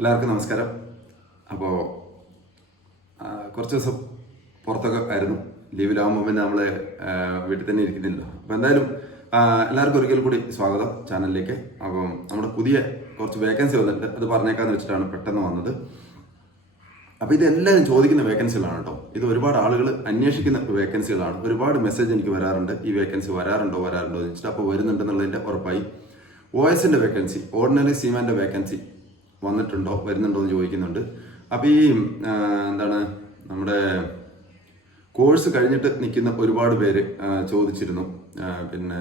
എല്ലാവർക്കും നമസ്കാരം. അപ്പോൾ കുറച്ച് ദിവസം പുറത്തൊക്കെ ആയിരുന്നു. ലീവിലാകുമ്പോൾ പിന്നെ നമ്മൾ വീട്ടിൽ തന്നെ ഇരിക്കുന്നില്ല. അപ്പോൾ എന്തായാലും എല്ലാവർക്കും ഒരിക്കൽ കൂടി സ്വാഗതം ചാനലിലേക്ക്. അപ്പം നമ്മുടെ പുതിയ കുറച്ച് വേക്കൻസി വന്നിട്ടുണ്ട്. അത് പറഞ്ഞേക്കാന്ന് വെച്ചിട്ടാണ് പെട്ടെന്ന് വന്നത്. അപ്പോൾ ഇത് എല്ലാവരും ചോദിക്കുന്ന വേക്കൻസികളാണ് കേട്ടോ. ഇത് ഒരുപാട് ആളുകൾ അന്വേഷിക്കുന്ന വേക്കൻസികളാണ് ഒരുപാട് മെസ്സേജ് എനിക്ക് വരാറുണ്ട്. ഈ വേക്കൻസി വരാറുണ്ടോ വരാറുണ്ടോ എന്ന് വെച്ചിട്ട് അപ്പോൾ വരുന്നുണ്ടെന്നുള്ളതിന്റെ ഉറപ്പായി. ഒ എസിന്റെ വേക്കൻസി ഓർഡിനറി സീമാന്റെ വേക്കൻസി വന്നിട്ടുണ്ടോ വരുന്നുണ്ടോ എന്ന് ചോദിക്കുന്നുണ്ട്. അപ്പോൾ ഈ എന്താണ് നമ്മുടെ കോഴ്സ് കഴിഞ്ഞിട്ട് നിൽക്കുന്ന ഒരുപാട് പേര് ചോദിച്ചിരുന്നു. പിന്നെ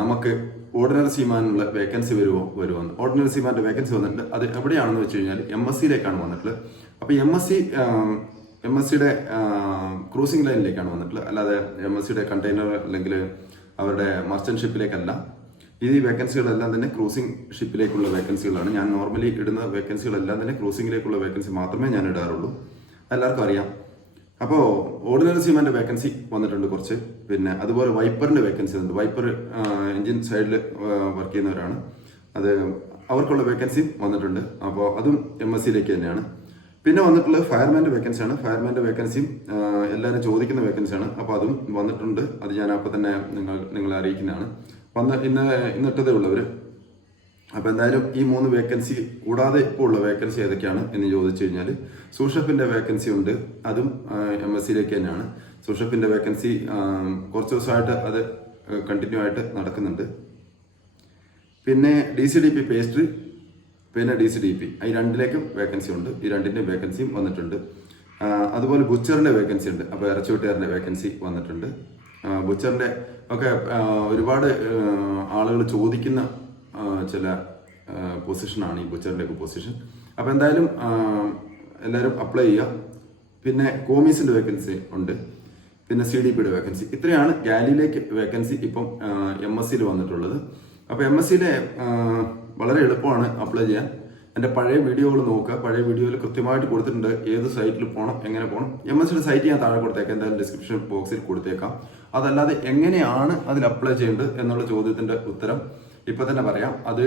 നമുക്ക് ഓർഡിനറി സീമാനുള്ള വേക്കൻസി വരുമോ വരുമോ ഓർഡിനറി സീമാന്റെ വേക്കൻസി വന്നിട്ടുണ്ട് അത് എവിടെയാണെന്ന് വെച്ച് കഴിഞ്ഞാൽ എം എസ് സിയിലേക്കാണ് വന്നിട്ടുള്ളത്. അപ്പോൾ M S C M S സിയുടെ ക്രൂസിംഗ് ലൈനിലേക്കാണ് വന്നിട്ടുള്ളത്. അല്ലാതെ എം എസ് സിയുടെ കണ്ടെയ്നർ അല്ലെങ്കിൽ അവരുടെ മർച്ചന്റ് ഷിപ്പിലേക്കല്ല ഇത് ഈ വേക്കൻസികളെല്ലാം തന്നെ ക്രൂസിംഗ് ഷിപ്പിലേക്കുള്ള വേക്കൻസികളാണ് ഞാൻ നോർമലി ഇടുന്ന വേക്കൻസികളെല്ലാം തന്നെ ക്രൂസിംഗിലേക്കുള്ള വേക്കൻസി മാത്രമേ ഞാൻ ഇടാറുള്ളൂ. എല്ലാവർക്കും അറിയാം. അപ്പോൾ ഓർഡിനറി സീമാന്റെ വേക്കൻസി വന്നിട്ടുണ്ട് കുറച്ച്. പിന്നെ അതുപോലെ വൈപ്പറിന്റെ വേക്കൻസി ഉണ്ട്. വൈപ്പർ എഞ്ചിൻ സൈഡിൽ വർക്ക് ചെയ്യുന്നവരാണ്. അത് അവർക്കുള്ള വേക്കൻസി വന്നിട്ടുണ്ട്. അപ്പോൾ അതും എം എസ് സിയിലേക്ക് തന്നെയാണ്. പിന്നെ വന്നിട്ടുള്ളത് ഫയർമാന്റെ വേക്കൻസിയാണ് ഫയർമാന്റെ വേക്കൻസിയും എല്ലാവരും ചോദിക്കുന്ന വേക്കൻസിയാണ് അപ്പോൾ അതും വന്നിട്ടുണ്ട്. അത് ഞാൻ അപ്പോൾ തന്നെ നിങ്ങൾ നിങ്ങളെ അറിയിക്കുന്നതാണ്. വന്ന് ഇന്ന് ഇന്നിട്ടതേ ഉള്ളവർ അപ്പോൾ എന്തായാലും ഈ മൂന്ന് വേക്കൻസി കൂടാതെ ഇപ്പോൾ ഉള്ള വേക്കൻസി ഏതൊക്കെയാണ് എന്ന് ചോദിച്ചു കഴിഞ്ഞാൽ സൂഷഫിന്റെ വേക്കൻസി ഉണ്ട് അതും എം എസ് സിയിലേക്ക് തന്നെയാണ്. സൂഷഫിന്റെ വേക്കൻസി കുറച്ച് ദിവസമായിട്ട് അത് കണ്ടിന്യൂ ആയിട്ട് നടക്കുന്നുണ്ട്. പിന്നെ D C D P pastry പിന്നെ ഡി സി ഡി പി ഈ രണ്ടിലേക്കും വേക്കൻസി ഉണ്ട്. ഈ രണ്ടിന്റെ വേക്കൻസിയും വന്നിട്ടുണ്ട്. അതുപോലെ ബുച്ചറിന്റെ വേക്കൻസി ഉണ്ട്. അപ്പോൾ ഇറച്ചുവെട്ടുകാരന്റെ വേക്കൻസി വന്നിട്ടുണ്ട്. ബുച്ചറിന്റെ ഒക്കെ ഒരുപാട് ആളുകൾ ചോദിക്കുന്ന ചില പൊസിഷനാണ് ഈ ബുച്ചറിന്റെ ഒക്കെ പൊസിഷൻ അപ്പോൾ എന്തായാലും എല്ലാവരും അപ്ലൈ ചെയ്യുക. പിന്നെ കോമീസിന്റെ വേക്കൻസി ഉണ്ട്. പിന്നെ സി ഡി പിയുടെ വേക്കൻസി ഇത്രയാണ് ഗാലിയിലേക്ക് വേക്കൻസി ഇപ്പം എം എസ് സിയിൽ വന്നിട്ടുള്ളത്. അപ്പോൾ എം എസ് സിയിലെ വളരെ എളുപ്പമാണ് അപ്ലൈ ചെയ്യാൻ. എന്റെ പഴയ വീഡിയോകൾ നോക്കുക. പഴയ വീഡിയോയിൽ കൃത്യമായിട്ട് കൊടുത്തിട്ടുണ്ട് ഏത് സൈറ്റിൽ പോകണം എങ്ങനെ പോകണം എം എസ് സിയുടെ സൈറ്റ് ഞാൻ താഴെ കൊടുത്തേക്കാം. എന്തായാലും ഡിസ്ക്രിപ്ഷൻ ബോക്സിൽ കൊടുത്തേക്കാം. അതല്ലാതെ എങ്ങനെയാണ് അതിൽ അപ്ലൈ ചെയ്യേണ്ടത് എന്നുള്ള ചോദ്യത്തിന്റെ ഉത്തരം ഇപ്പൊ തന്നെ പറയാം. അത്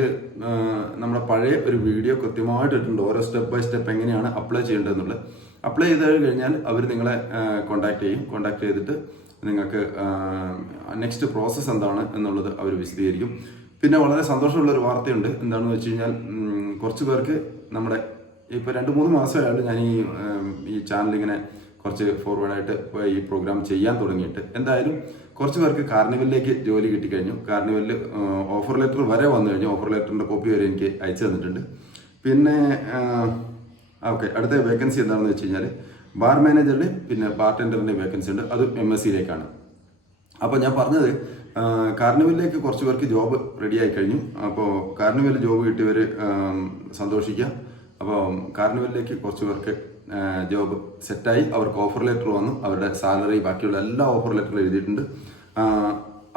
നമ്മുടെ പഴയ ഒരു വീഡിയോ കൃത്യമായിട്ട് ഇട്ടിട്ടുണ്ട്. ഓരോ സ്റ്റെപ്പ് ബൈ സ്റ്റെപ്പ് എങ്ങനെയാണ് അപ്ലൈ ചെയ്യേണ്ടത് എന്നുള്ളത്. അപ്ലൈ ചെയ്ത് കഴിഞ്ഞാൽ അവർ നിങ്ങളെ കോൺടാക്ട് ചെയ്യും. കോൺടാക്ട് ചെയ്തിട്ട് നിങ്ങൾക്ക് നെക്സ്റ്റ് പ്രോസസ്സ് എന്താണ് എന്നുള്ളത് അവർ വിശദീകരിക്കും. പിന്നെ വളരെ സന്തോഷമുള്ള ഒരു വാർത്തയുണ്ട്. എന്താണെന്ന് വെച്ച് കഴിഞ്ഞാൽ കുറച്ച് പേർക്ക് നമ്മുടെ ഇപ്പൊ രണ്ട് മൂന്ന് മാസമായിട്ട് ഞാൻ ഈ ഈ ചാനൽ ഇങ്ങനെ കുറച്ച് ഫോർവേഡായിട്ട് ഈ പ്രോഗ്രാം ചെയ്യാൻ തുടങ്ങിയിട്ട്. എന്തായാലും കുറച്ച് പേർക്ക് കാർണിവലിലേക്ക് ജോലി കിട്ടിക്കഴിഞ്ഞു. കാർണിവലിൽ ഓഫർ ലെറ്റർ വരെ വന്നു കഴിഞ്ഞു. ഓഫർ ലെറ്ററിന്റെ കോപ്പി വരെ എനിക്ക് അയച്ചു തന്നിട്ടുണ്ട്. പിന്നെ ഓക്കെ അടുത്ത വേക്കൻസി എന്താണെന്ന് വെച്ച് കഴിഞ്ഞാൽ ബാർ മാനേജറിന് പിന്നെ ബാർ ടെൻഡറിന്റെ വേക്കൻസി ഉണ്ട്. അത് എം എസ് സിയിലേക്കാണ് അപ്പോൾ ഞാൻ പറഞ്ഞത് കാർണിവലിലേക്ക് കുറച്ച് പേർക്ക് ജോബ് റെഡി ആയി കഴിഞ്ഞു. അപ്പോൾ കാർണിവൽ ജോബ് കിട്ടിയവർ സന്തോഷിക്കുക അപ്പോൾ കാർണിവലിലേക്ക് കുറച്ച് പേർക്ക് ജോബ് സെറ്റായി അവർക്ക് ഓഫർ ലെറ്റർ വന്നു. അവരുടെ സാലറി ബാക്കിയുള്ള എല്ലാ ഓഫർ ലെറ്ററും എഴുതിയിട്ടുണ്ട്.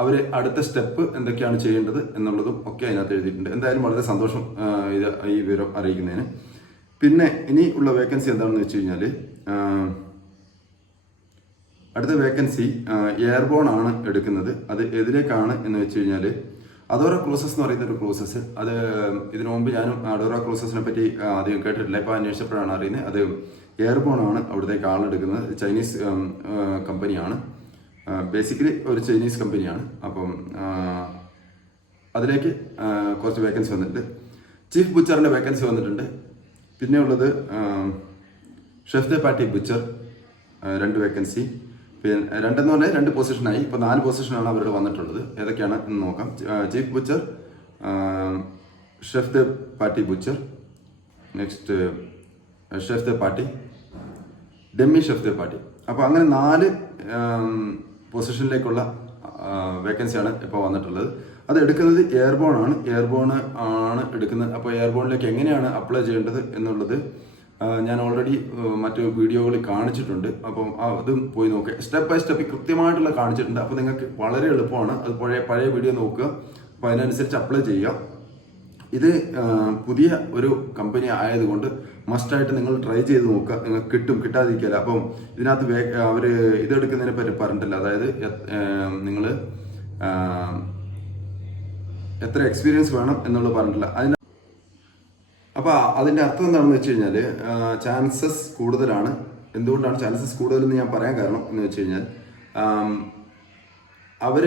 അവർ അടുത്ത സ്റ്റെപ്പ് എന്തൊക്കെയാണ് ചെയ്യേണ്ടത് എന്നുള്ളതും ഒക്കെ അതിനകത്ത് എഴുതിയിട്ടുണ്ട്. എന്തായാലും വളരെ സന്തോഷം ഇത് ഈ വിവരം അറിയിക്കുന്നതിന്. പിന്നെ ഇനി ഉള്ള വേക്കൻസി എന്താണെന്ന് വെച്ച് കഴിഞ്ഞാൽ അടുത്ത വേക്കൻസി എയർബോൺ ആണ് എടുക്കുന്നത്. അത് എതിലേക്കാണ് എന്ന് വെച്ച് കഴിഞ്ഞാൽ അഡോറ ക്രൂസസ് എന്ന് പറയുന്ന ഒരു ക്രൂസസ് അത് ഇതിനു മുമ്പ് ഞാനും അഡോറ ക്രൂസസിനെ പറ്റി അധികം കേട്ടിട്ടില്ല. ഇപ്പോൾ അന്വേഷിച്ചപ്പോഴാണ് അറിയുന്നത്. അത് എയർബോൺ ആണ് അവിടുത്തേക്ക് ആളെടുക്കുന്നത് ചൈനീസ് കമ്പനിയാണ് ബേസിക്കലി ഒരു ചൈനീസ് കമ്പനിയാണ് അപ്പം അതിലേക്ക് കുറച്ച് വേക്കൻസി വന്നിട്ടുണ്ട്. ചീഫ് ബുച്ചറിന്റെ വേക്കൻസി വന്നിട്ടുണ്ട്. പിന്നെ ഉള്ളത് ഷെഫ് ദ പാർട്ടി ബുച്ചർ രണ്ട് വേക്കൻസി പിന്നെ രണ്ടെന്ന് പറഞ്ഞാൽ രണ്ട് പൊസിഷനായി ഇപ്പോൾ നാല് പൊസിഷനാണ് അവരുടെ വന്നിട്ടുള്ളത്. ഏതൊക്കെയാണ് എന്ന് നോക്കാം. Chief butcher chef de partie butcher next chef de partie demi chef de partie അപ്പോൾ അങ്ങനെ നാല് പൊസിഷനിലേക്കുള്ള വേക്കൻസിയാണ് ഇപ്പോൾ വന്നിട്ടുള്ളത്. അത് എടുക്കുന്നത് എയർബോൺ ആണ്. എയർബോൺ ആണ് എടുക്കുന്നത്. അപ്പോൾ എയർബോണിലേക്ക് എങ്ങനെയാണ് അപ്ലൈ ചെയ്യേണ്ടത് എന്നുള്ളത് ഞാൻ ഓൾറെഡി മറ്റു വീഡിയോകളിൽ കാണിച്ചിട്ടുണ്ട്. അപ്പം അതും പോയി നോക്കുക സ്റ്റെപ്പ് ബൈ സ്റ്റെപ്പ് കൃത്യമായിട്ടുള്ള കാണിച്ചിട്ടുണ്ട്. അപ്പോൾ നിങ്ങൾക്ക് വളരെ എളുപ്പമാണ്. അത് പഴയ പഴയ വീഡിയോ നോക്കുക. അപ്പോൾ അതിനനുസരിച്ച് അപ്ലൈ ചെയ്യുക. ഇത് പുതിയ ഒരു കമ്പനി ആയതുകൊണ്ട് മസ്റ്റായിട്ട് നിങ്ങൾ ട്രൈ ചെയ്ത് നോക്കുക. നിങ്ങൾക്ക് കിട്ടും കിട്ടാതിരിക്കില്ല അപ്പം ഇതിനകത്ത് വേ അവർ ഇതെടുക്കുന്നതിനെ പറ്റി പറഞ്ഞിട്ടില്ല. അതായത് നിങ്ങൾ എത്ര എക്സ്പീരിയൻസ് വേണം എന്നുള്ളത് പറഞ്ഞിട്ടില്ല. അതിന് അപ്പോൾ അതിന്റെ അർത്ഥം എന്താണെന്ന് വെച്ച് കഴിഞ്ഞാൽ ചാൻസസ് കൂടുതലാണ്. എന്തുകൊണ്ടാണ് ചാൻസസ് കൂടുതലെന്ന് ഞാൻ പറയാൻ കാരണം എന്ന് വെച്ച് കഴിഞ്ഞാൽ അവർ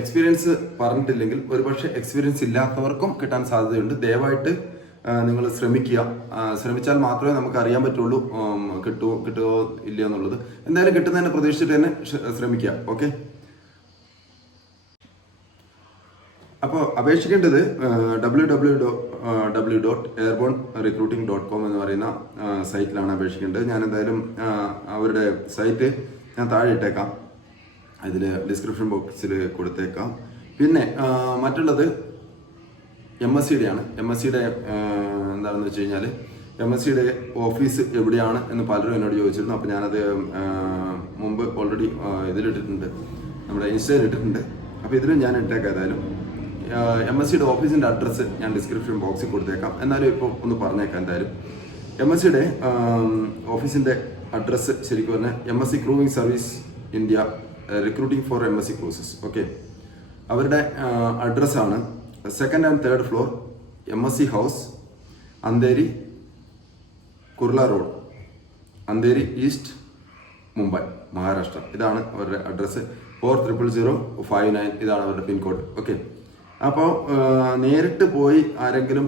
എക്സ്പീരിയൻസ് പറഞ്ഞിട്ടില്ലെങ്കിൽ ഒരുപക്ഷെ എക്സ്പീരിയൻസ് ഇല്ലാത്തവർക്കും കിട്ടാൻ സാധ്യതയുണ്ട്. ദയവായിട്ട് നിങ്ങൾ ശ്രമിക്കുക. ശ്രമിച്ചാൽ മാത്രമേ നമുക്ക് അറിയാൻ പറ്റുള്ളൂ കിട്ടുമോ കിട്ടുമോ ഇല്ലയോ എന്നുള്ളത്. എന്തായാലും കിട്ടുന്നതിനെ പ്രതീക്ഷിച്ചിട്ട് തന്നെ ശ്രമിക്കുക. ഓക്കെ? അപ്പോൾ അപേക്ഷിക്കേണ്ടത് ഡബ്ല്യൂ ഡബ്ല്യൂ ഡോ W dot Airborne recruiting dot com എന്ന് പറയുന്ന സൈറ്റിലാണ് അപേക്ഷിക്കേണ്ടത്. ഞാൻ എന്തായാലും അവരുടെ സൈറ്റ് ഞാൻ താഴെ ഇട്ടേക്കാം അതിൽ ഡിസ്ക്രിപ്ഷൻ ബോക്സിൽ കൊടുത്തേക്കാം. പിന്നെ മറ്റുള്ളത് എം എസ് സിയുടെ ആണ്. എം എസ് സിയുടെ എന്താണെന്ന് വെച്ച് കഴിഞ്ഞാൽ എം എസ് സിയുടെ ഓഫീസ് എവിടെയാണ് എന്ന് പലരും എന്നോട് ചോദിച്ചിരുന്നു. അപ്പോൾ ഞാനത് മുമ്പ് ഓൾറെഡി ഇതിലിട്ടിട്ടുണ്ട്. നമ്മുടെ ഇൻസ്റ്റയിൽ ഇട്ടിട്ടുണ്ട് അപ്പോൾ ഇതിലും ഞാൻ ഇട്ടേക്കാം ഏതായാലും. എം എസ് സിയുടെ ഓഫീസിന്റെ അഡ്രസ്സ് ഞാൻ ഡിസ്ക്രിപ്ഷൻ ബോക്സിൽ കൊടുത്തേക്കാം. എന്നാലും ഇപ്പോൾ ഒന്ന് പറഞ്ഞേക്കാം എന്തായാലും. എം എസ് സിയുടെ ഓഫീസിന്റെ അഡ്രസ്സ് ശരിക്കും പറഞ്ഞാൽ M S C crewing service India recruiting for M S C courses okay അവരുടെ അഡ്രസ്സാണ് second and third floor M S C house Andheri Kurla road Andheri east Mumbai Maharashtra. ഇതാണ് അവരുടെ address. Four triple zero five nine ഇതാണ് അവരുടെ pincode okay അപ്പോൾ നേരിട്ട് പോയി ആരെങ്കിലും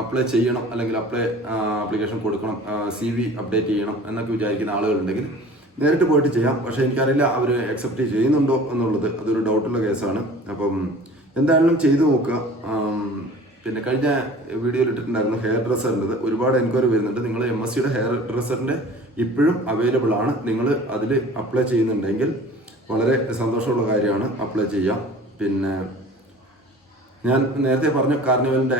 apply ചെയ്യണം അല്ലെങ്കിൽ അപ്ലൈ ആപ്ലിക്കേഷൻ കൊടുക്കണം സി വി അപ്ഡേറ്റ് ചെയ്യണം എന്നൊക്കെ വിചാരിക്കുന്ന ആളുകളുണ്ടെങ്കിൽ നേരിട്ട് പോയിട്ട് ചെയ്യാം. പക്ഷേ എനിക്കറിയില്ല അവർ അക്സെപ്റ്റ് ചെയ്യുന്നുണ്ടോ എന്നുള്ളത്. അതൊരു ഡൗട്ടുള്ള കേസാണ് അപ്പം എന്തായാലും ചെയ്തു നോക്കുക. പിന്നെ കഴിഞ്ഞ വീഡിയോയിൽ ഇട്ടിട്ടുണ്ടായിരുന്നു ഹെയർ ഡ്രസ്സറിന്റെ ഒരുപാട് എൻക്വയറി വരുന്നുണ്ട്. നിങ്ങൾ എം എസ് സിയുടെ ഹെയർ ഡ്രസ്സറിന്റെ ഇപ്പോഴും അവൈലബിൾ ആണ്. നിങ്ങൾ അതിൽ അപ്ലൈ ചെയ്യുന്നുണ്ടെങ്കിൽ വളരെ സന്തോഷമുള്ള കാര്യമാണ് അപ്ലൈ ചെയ്യാം പിന്നെ ഞാൻ നേരത്തെ പറഞ്ഞു കാർണിവലിന്റെ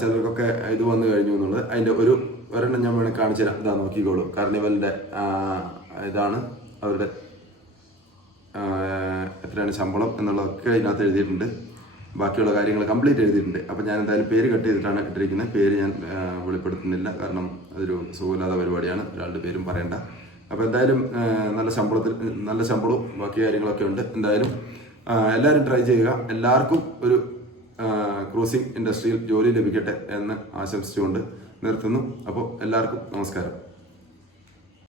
ചിലർക്കൊക്കെ ഇത് വന്നു കഴിഞ്ഞു എന്നുള്ളത് അതിന്റെ ഒരു ഒരെണ്ണം ഞാൻ വേണമെങ്കിൽ കാണിച്ചു തരാം. ഇതാ നോക്കിക്കോളൂ. കാർണിവലിന്റെ ഇതാണ് അവരുടെ എത്രയാണ് ശമ്പളം എന്നുള്ളതൊക്കെ ഇതിനകത്ത് എഴുതിയിട്ടുണ്ട്. ബാക്കിയുള്ള കാര്യങ്ങൾ കംപ്ലീറ്റ് എഴുതിയിട്ടുണ്ട്. അപ്പം ഞാൻ എന്തായാലും പേര് കട്ട് ചെയ്തിട്ടാണ് ഇട്ടിരിക്കുന്നത്. പേര് ഞാൻ വെളിപ്പെടുത്തുന്നില്ല. കാരണം അതൊരു സുഖമില്ലാത്ത പരിപാടിയാണ്. ഒരാളുടെ പേരും പറയണ്ട. അപ്പോൾ എന്തായാലും നല്ല ശമ്പളത്തിൽ നല്ല ശമ്പളവും ബാക്കി കാര്യങ്ങളൊക്കെ ഉണ്ട്. എന്തായാലും എല്ലാവരും ട്രൈ ചെയ്യുക. എല്ലാവർക്കും ഒരു ക്രൂസിംഗ് ഇൻഡസ്ട്രിയിൽ ജോലി ലഭിക്കട്ടെ എന്ന് ആശംസിച്ചുകൊണ്ട് നിർത്തുന്നു. അപ്പോൾ എല്ലാവർക്കും നമസ്കാരം.